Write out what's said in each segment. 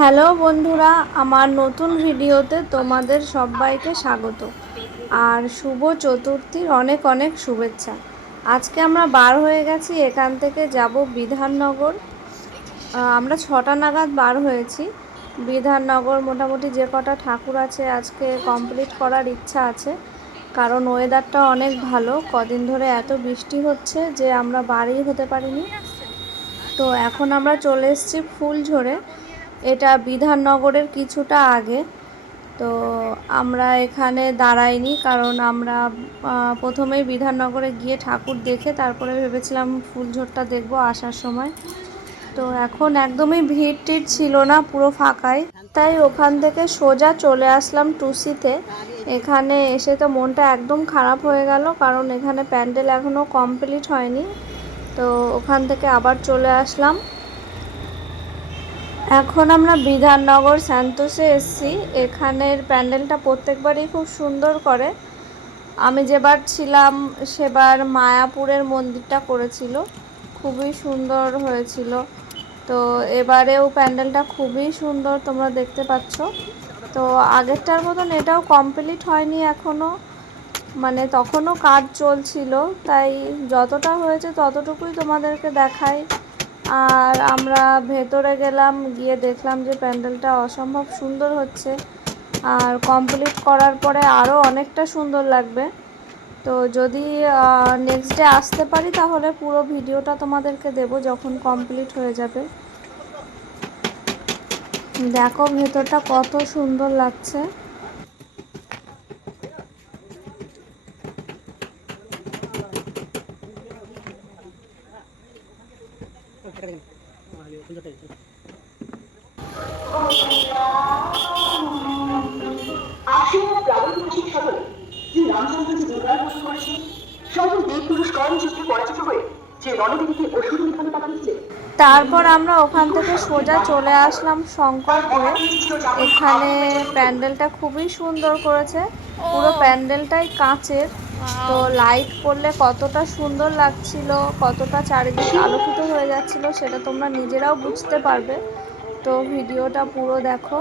Hello বন্ধুরা, আমার নতুন ভিডিওতে তোমাদের সবাইকে স্বাগত আর শুভ চতুর্থীর অনেক অনেক শুভেচ্ছা। আজকে আমরা বার হয়ে গেছি, এখান থেকে যাব বিধাননগর। আমরা 6টা নাগাদ বার হয়েছি। বিধাননগর মোটামুটি যে কটা ঠাকুর আছে আজকে কমপ্লিট করার ইচ্ছা আছে, কারণ ওয়েদারটা অনেক ভালো। কদিন ধরে এত বৃষ্টি হচ্ছে যে আমরা বাড়ি হতে পারিনি। তো এখন আমরা চলে এসেছি ফুলঝোরে, এটা বিধাননগরের কিছুটা আগে। তো আমরা এখানে দাঁড়াইনি, কারণ আমরা প্রথমেই বিধাননগরে গিয়ে ঠাকুর দেখে তারপরে ভেবেছিলাম ফুলঝোরটা দেখব আসার সময়। তো এখন একদমই ভিড় টিড় ছিল না, পুরো ফাঁকাই। তাই ওখান থেকে সোজা চলে আসলাম টুসিতে। এখানে এসে তো মনটা একদম খারাপ হয়ে গেল, কারণ এখানে প্যান্ডেল এখনও কমপ্লিট হয়নি। তো ওখান থেকে আবার চলে আসলাম। এখন আমরা বিধাননগর স্যান্তোসে এসেছি। এখানের প্যান্ডেলটা প্রত্যেকবারই খুব সুন্দর করে। আমি যেবার ছিলাম সেবার মায়াপুরের মন্দিরটা করেছিল, খুবই সুন্দর হয়েছিল। তো এবারেও প্যান্ডেলটা খুবই সুন্দর, তোমরা দেখতে পাচ্ছ। তো আগেরটার মতন এটাও কমপ্লিট হয়নি এখনও, মানে তখনও কাজ চলছিল, তাই যতটা হয়েছে ততটুকুই তোমাদেরকে দেখাই। আর আমরা ভেতরে গেলাম, গিয়ে দেখলাম যে প্যান্ডেলটা অসম্ভব সুন্দর হচ্ছে, আর কমপ্লিট করার পরে আরও অনেকটা সুন্দর লাগবে। তো যদি নেক্সট ডে আসতে পারি তাহলে পুরো ভিডিওটা তোমাদেরকে দেব যখন কমপ্লিট হয়ে যাবে। দেখো ভেতরটা কত সুন্দর লাগছে। আশ্বিনের প্রাবল্য মাসিক সদরে শ্রী রামচন্দ্র যে দুর্গার পুজো করেছেন, সকল দেব পুরুষ কর্ম যুদ্ধে পরাজিত হয়ে যে রণদেবীকে অসুর নিধনে পাঠিয়েছিলেন। তারপর আমরা ওখান থেকে সোজা চলে আসলাম শঙ্করপুরে। এখানে প্যান্ডেলটা খুবই সুন্দর করেছে, পুরো প্যান্ডেলটাই কাঁচের। তো লাইট পড়লে কতটা সুন্দর লাগছিল, কতটা চারিদিক আলোকিত হয়ে যাচ্ছিল সেটা তোমরা নিজেরাও বুঝতে পারবে। তো ভিডিওটা পুরো দেখো।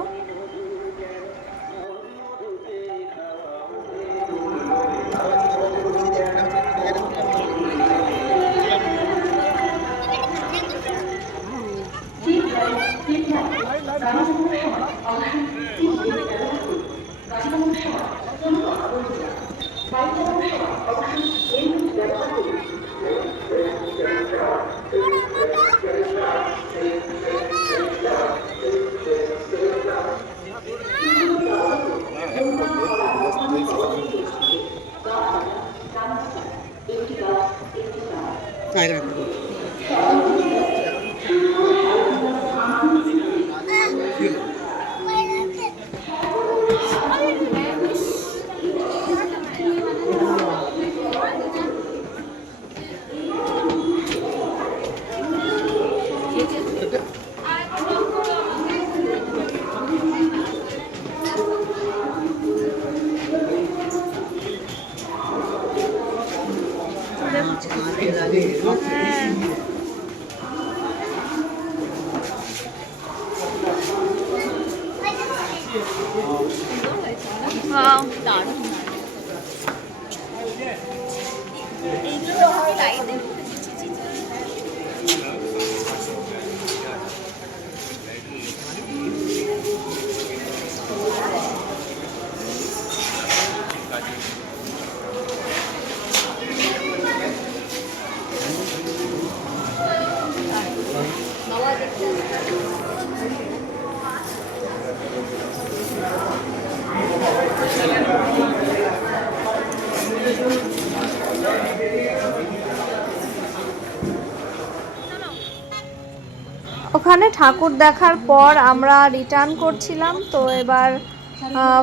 ওখানে ঠাকুর দেখার পর আমরা রিটার্ন করছিলাম। তো এবার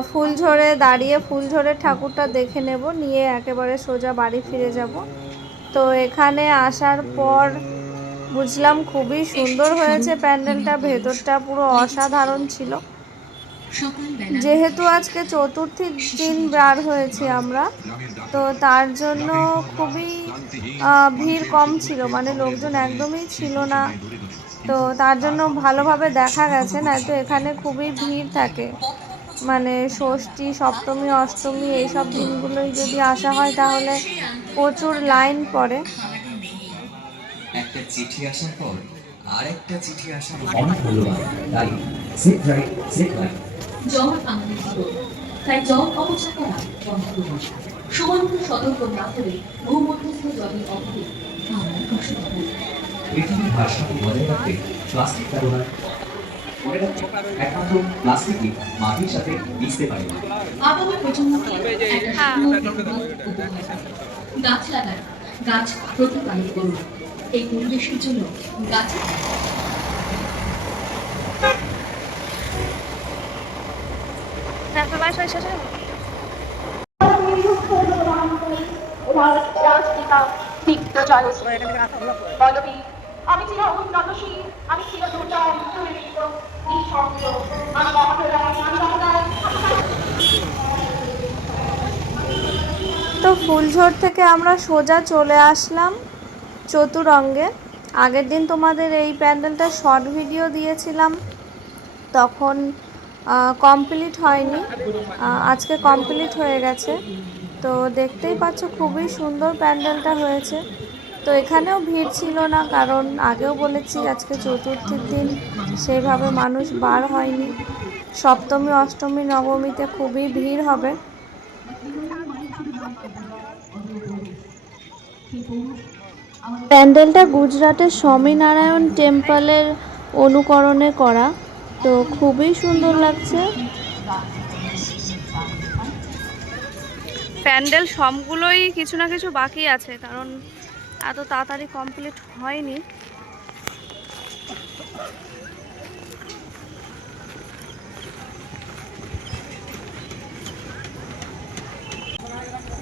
ফুলঝোরে দাঁড়িয়ে ফুলঝোরের ঠাকুরটা দেখে নেব, নিয়ে একেবারে সোজা বাড়ি ফিরে যাব। তো এখানে আসার পর বুঝলাম খুবই সুন্দর হয়েছে প্যান্ডেলটা, ভেতরটা পুরো অসাধারণ ছিল। যেহেতু আজকে চতুর্থীর দিন বার হয়েছি আমরা, তো তার জন্য খুবই ভিড় কম ছিল, মানে লোকজন একদমই ছিল না। তো তার জন্য ভালোভাবে দেখা গেছে, নয়তো এখানে খুবই ভিড় থাকে। মানে ষষ্ঠী, সপ্তমী, অষ্টমী এইসব দিনগুলোই যদি আসা হয় তাহলে প্রচুর লাইন পড়ে। একটা চিঠি আসার পর আরেকটা চিঠি আসার অনেক মূল্যবান, তাই সেফ ড্রাইভ সেফ লাইফ। জল আমাদের জীবন, তাই জল অপচয় করা বন্ধ করুন। সময় মতো সতর্ক না হলে ভূমধ্যস্থ জলের অভাবে আমরা কষ্ট পাবো। পৃথিবীর ভারসাম্য বজায় রাখতে প্লাস্টিক ব্যবহার মনে রাখতে একমাত্র প্লাস্টিকই মাটির সাথে মিশতে পারে না। আগামী প্রজন্মকে একটা সুন্দর উপহার দিন। গাছ লাগান, গাছ প্রতিপালন করুন। এই পরিবেশের জন্য গাছ আমি ছিল উন্নতশীল, আমি ছিল দুর্জয়, দুর্নীত, নিঃসঙ্গ, আমি মহাপ্রলয়, আমি মহাদায়। তো ফুলঝড় থেকে আমরা সোজা চলে আসলাম চতুরঙ্গে। আগের দিন তোমাদের এই প্যান্ডেলটা শর্ট ভিডিও দিয়েছিলাম, তখন কমপ্লিট হয়নি, আজকে কমপ্লিট হয়ে গেছে। তো দেখতেই পাচ্ছ খুবই সুন্দর প্যান্ডেলটা হয়েছে। তো এখানেও ভিড় ছিল না, কারণ আগেও বলেছি আজকে চতুর্থীর দিন সেইভাবে মানুষ বার হয়নি। সপ্তমী, অষ্টমী, নবমীতে খুবই ভিড় হবে। প্যান্ডেলটা গুজরাটের স্বামীনারায়ণ টেম্পলের অনুকরণে করা, তো খুবই সুন্দর লাগছে। প্যান্ডেল সবগুলোই কিছু না কিছু বাকি আছে, কারণ এত তাড়াতাড়ি কমপ্লিট হয়নি।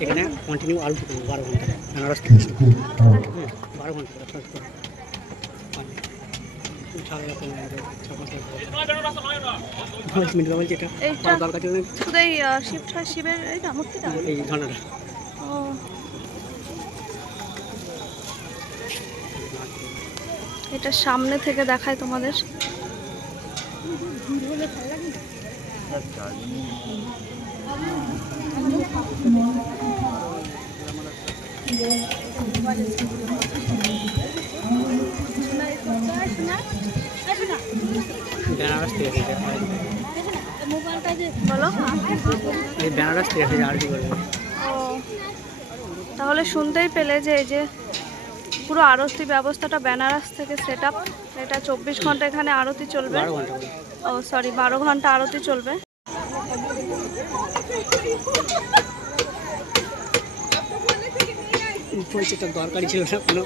এখানে কন্টিনিউ আলু 12 ঘন্টা বেনারস 12 ঘন্টা শিবের এইটা মূর্তিটা, এই ঝর্ণাটা। ও এটা সামনে থেকে দেখায় তোমাদের। বেনারস থেকে বলো, এই বেনারস থেকে আরতি করবে। ও তাহলে শুনতেই পেলে যে এই যে পুরো আরতি ব্যবস্থাটা বেনারস থেকে সেট আপ। এটা 24 ঘন্টা এখানে আরতি চলবে। 12 ঘন্টা করে। ও সরি, 12 ঘন্টা আরতি চলবে। পরিচয়টা দরকারই ছিল না কোনো।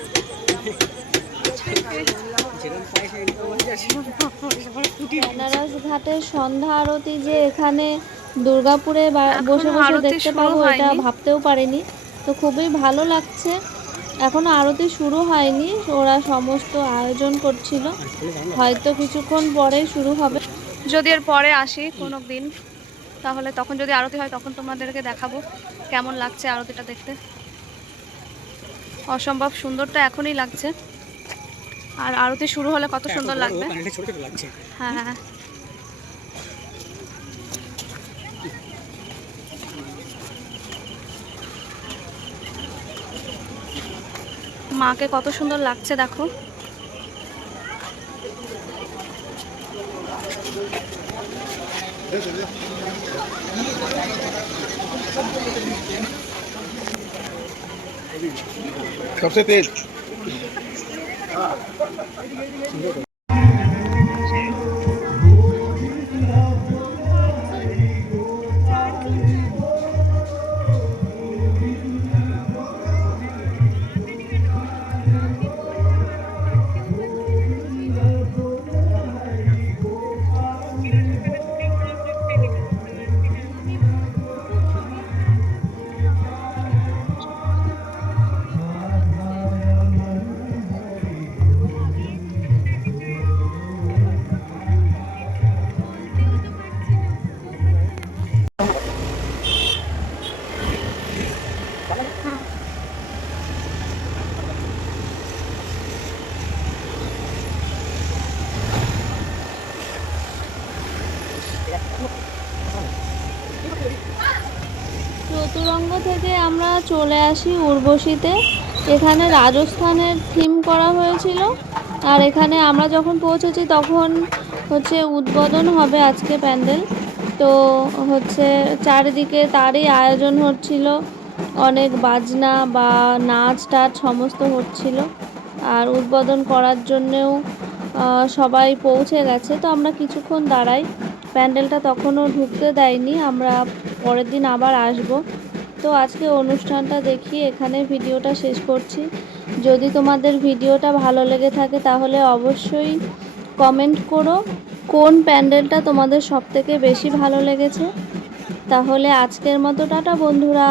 বেনারস ঘাটের সন্ধ্যা আরতি যে এখানে দুর্গাপুরে বসে বসে দেখতে পাবো, এটা ভাবতেও পারিনি। তো খুবই ভালো লাগছে। এখনো আরতি শুরু হয়নি, ওরা সমস্ত আয়োজন করছিল, হয়তো কিছুক্ষণ পরেই শুরু হবে। যদি এর পরে আসি কোনো দিন, তাহলে তখন যদি আরতি হয় তখন তোমাদেরকে দেখাবো কেমন লাগছে আরতিটা দেখতে। অসম্ভব সুন্দরটা এখনই লাগছে, আর আরতি শুরু হলে কত সুন্দর লাগবে। হ্যাঁ হ্যাঁ, মাকে কত সুন্দর লাগছে দেখো। सबसे तेज চতুরঙ্গ থেকে আমরা চলে আসি উর্বশীতে। এখানে রাজস্থানের থিম করা হয়েছিল, আর এখানে আমরা যখন পৌঁছেছি তখন হচ্ছে উদ্বোধন হবে আজকে প্যান্ডেল। তো হচ্ছে চারিদিকে তারই আয়োজন হচ্ছিল, অনেক বাজনা বা নাচ টাচ সমস্ত হচ্ছিল। আর উদ্বোধন করার জন্যেও সবাই পৌঁছে গেছে। তো আমরা কিছুক্ষণ দাঁড়াই, প্যান্ডেলটা তখনও ঢুকতে দেয়নি, আমরা পরের দিন আবার আসব। তো আজকে অনুষ্ঠানটা দেখি এখানে ভিডিওটা শেষ করছি। যদি তোমাদের ভিডিওটা ভালো লেগে থাকে তাহলে অবশ্যই কমেন্ট করো কোন প্যান্ডেলটা তোমাদের সবথেকে বেশি ভালো লেগেছে। তাহলে আজকের মতো টাটা বন্ধুরা।